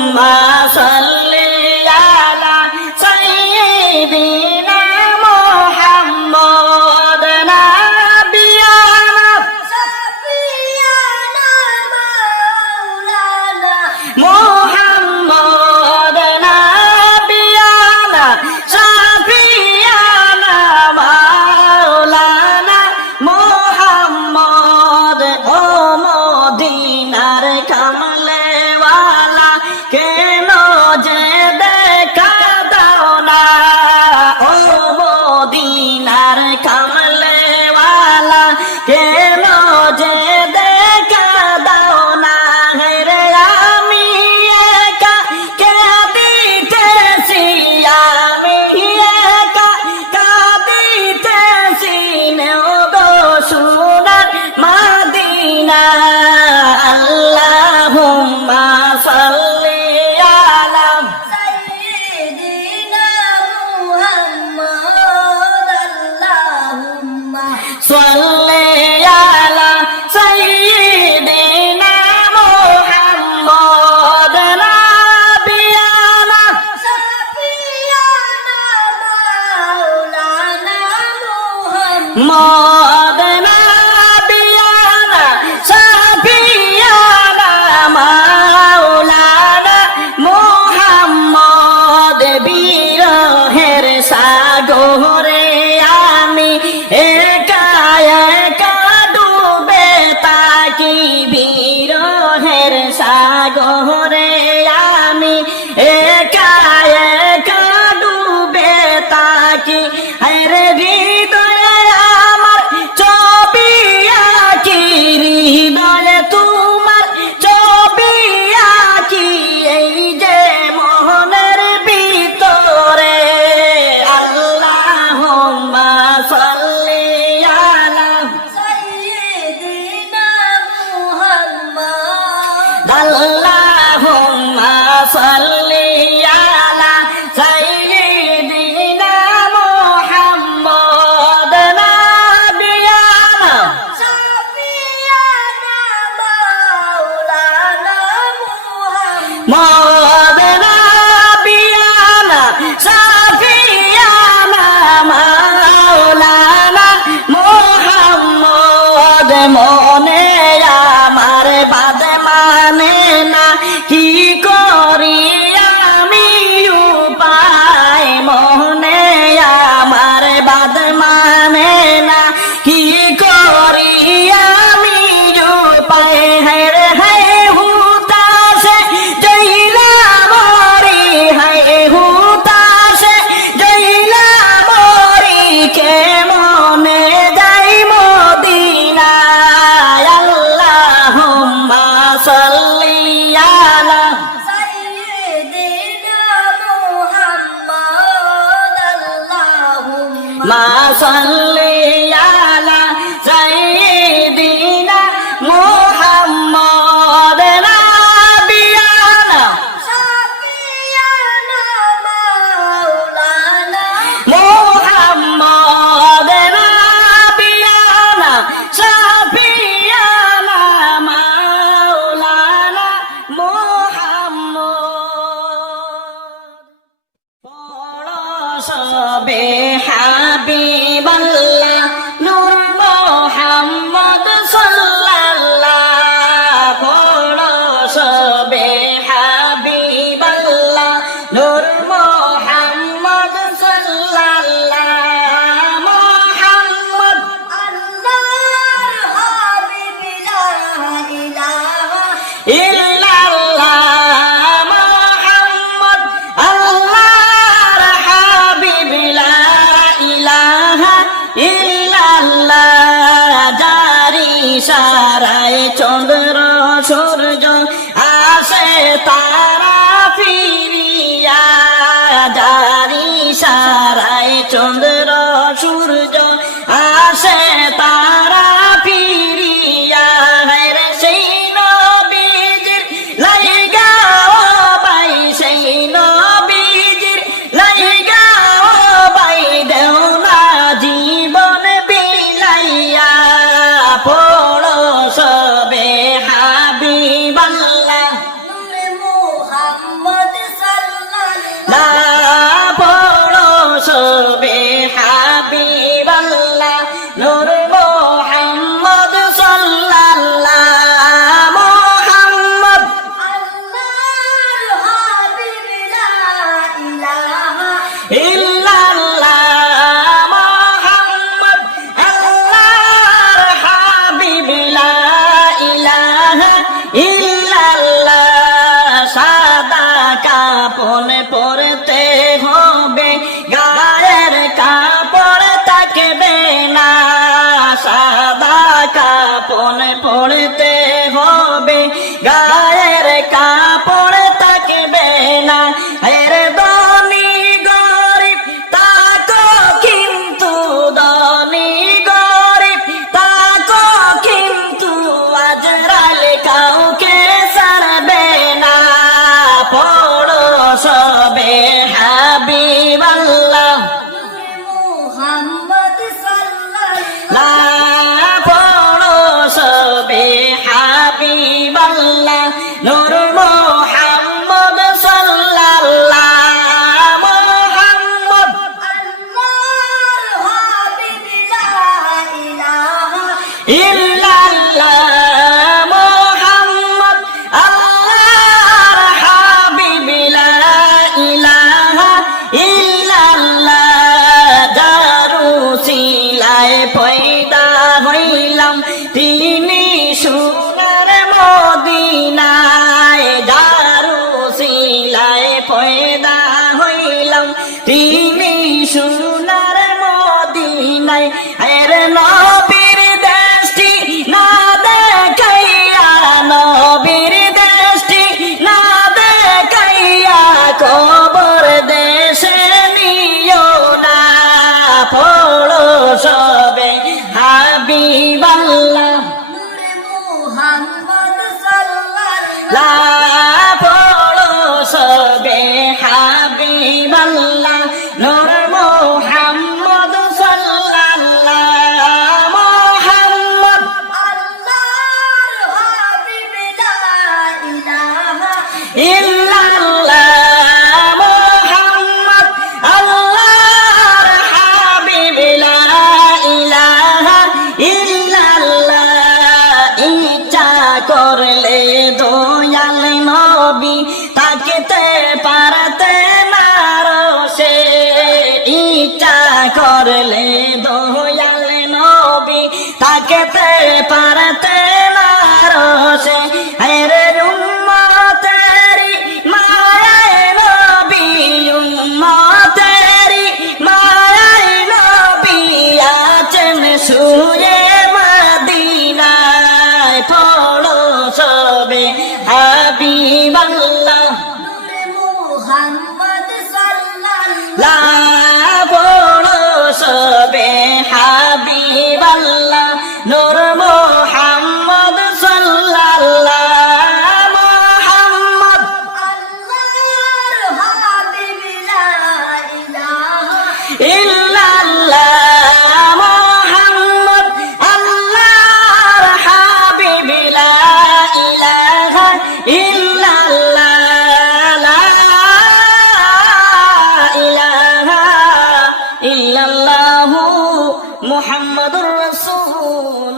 আল্লাহুম্মা সাল্লি আলা সাইয়্যিদিনা মুহাম্মদ নাবিয়ানা শাফিয়ানা মাওলানা মুহাম্মদ নাবিয়ানা শাফিয়ানা মাওলানা মুহাম্মদ ও মদিনার কামলে ওয়ালা কেন যে দেখা দাও না ও মদিনার কামলে ওয়ালা কেন যে দেখা দাও না রে আমি একা কাঁদিতেছি আমি একা কাঁদিতেছি নেও গো সোনার মদিনা আল্লাহুম্মা সাল্লি আলা সাইয়্যিদিনা মুহাম্মদ আল্লাহুম্মা সাল্লি আলা সাইয়্যিদিনা মুহাম্মদ নাবিয়ানা শাফিয়ানা মাওলানা মুহাম্মদ নাবিয়ানা শাফিয়ানা মাওলানা মুহাম্মদ বিরহের সাগরে আমি একা একা ডুবে থাকি বিরহের সাগরে আমি একা একা ডুবে থাকি আরে হৃদয়ে আমার ছবি আঁকি হৃদয়ে তোমার ছবি আঁকি এই যে মোহনের ভিতরে আল্লাহুম্মা সাল্লি আলা সাইয়্যিদিনা মুহাম্মদ আল্লাহুম্মা সাল্লি আলা সাইয়্যিদিনা মুহাম্মদ নাবিয়ানা শাফিয়ানা মাওলানা মুহাম্মদ নাবিয়ানা শাফিয়ানা মাওলানা মুহাম্মদ মনে আমার বাদ মানে না কি করি আমি উপায় মনে আমার বাদ মানে না কি করি আমি উপায় হে হুতাশে জইলা মরি হে হুতাশে জইলা মরি কে মনে যাই মদিনায় আল্লাহুম্মা সাল্লি আলা সাইয়্যিদিনা মুহাম্মদ আল্লাহুম্মা সাল্লি আলা সাইয়্যিদিনা মুহাম্মদ নাবিয়ানা শাফিয়ানা মাওলানা মুহাম্মদ নাবিয়ানা শাফিয়ানা মাওলানা মুহাম্মদ পরশবে হাবিবাল্লাহ নূর মুহাম্মদ সাল্লাল্লাহ পরশবে হাবিবাল্লাহ নূর মুহাম্মদ সাল্লাল্লাহ মুহাম্মদ আল্লাহর হাবিব লা ইলাহা ইল্লাল্লাহ মুহাম্মদ আল্লাহর হাবিব লা ইলাহা ইল্লাল্লাহ সবে হাবিবাল্লাহ মুহাম্মদ সাল্লাল্লাহু লা পড়ো সবে হাবিবাল্লাহ নূর মুহাম্মদ সাল্লাল্লাহ মুহাম্মদ আল্লাহর হাবিব লা ইলাহা ইল্লাল্লাহ মুহাম্মদ আল্লাহর হাবিব লা ইলাহা ইল্লাল্লাহ দারুসিলায় পয়দা হইলাম তিনি সোনার মদিনায় দারুসিলায় পয়দা হইলাম তিনি সোনার মদিনায় এর নবীর দেশটি না দেখাইয়া নবীর দেশটি না দেখাইয়া কবর দেশে নিও না পড়ো সবে হাবিবাল্লাহ নূরে মুহাম্মদ সাল্লাল্লাহু লা পড়ো সবে হাবিবাল্লাহ নূর মুহাম্মদ সাল্লাল্লাহ মুহাম্মদ আল্লাহর হাবিব লা ইলাহা ইল্লাল্লাহ মুহাম্মদ আল্লাহর হাবিব লা ইলাহা ইল্লাল্লাহ ইচ্ছা করলে দয়াল নবী তাকিতে পারতে না রোষে ইচ্ছা করলে দয়াল নবী তাকিতে পারতে না রোষে হেরে উম্মতেরি মায়ায় নবী উম্মতেরি মায়ায় নবী আছেন শুয়ে মদিনায় পড়ো সবে হাবিবাল্লাহ নূরে মুহাম্মদ সাল্লাল্লাহু লা পড়ো সবে হাবিবাল্লাহ নূর মুহাম্মদ সাল্লাল্লাহ মুহাম্মদ আল্লাহর হাবিব লা ইলাহা ইল্লাল্লাহ মুহাম্মদ আল্লাহর হাবিব লা ইলাহা ইল্লাল্লাহ লা ইলাহা ইল্লাল্লাহু মুহাম্মাদুর রাসূল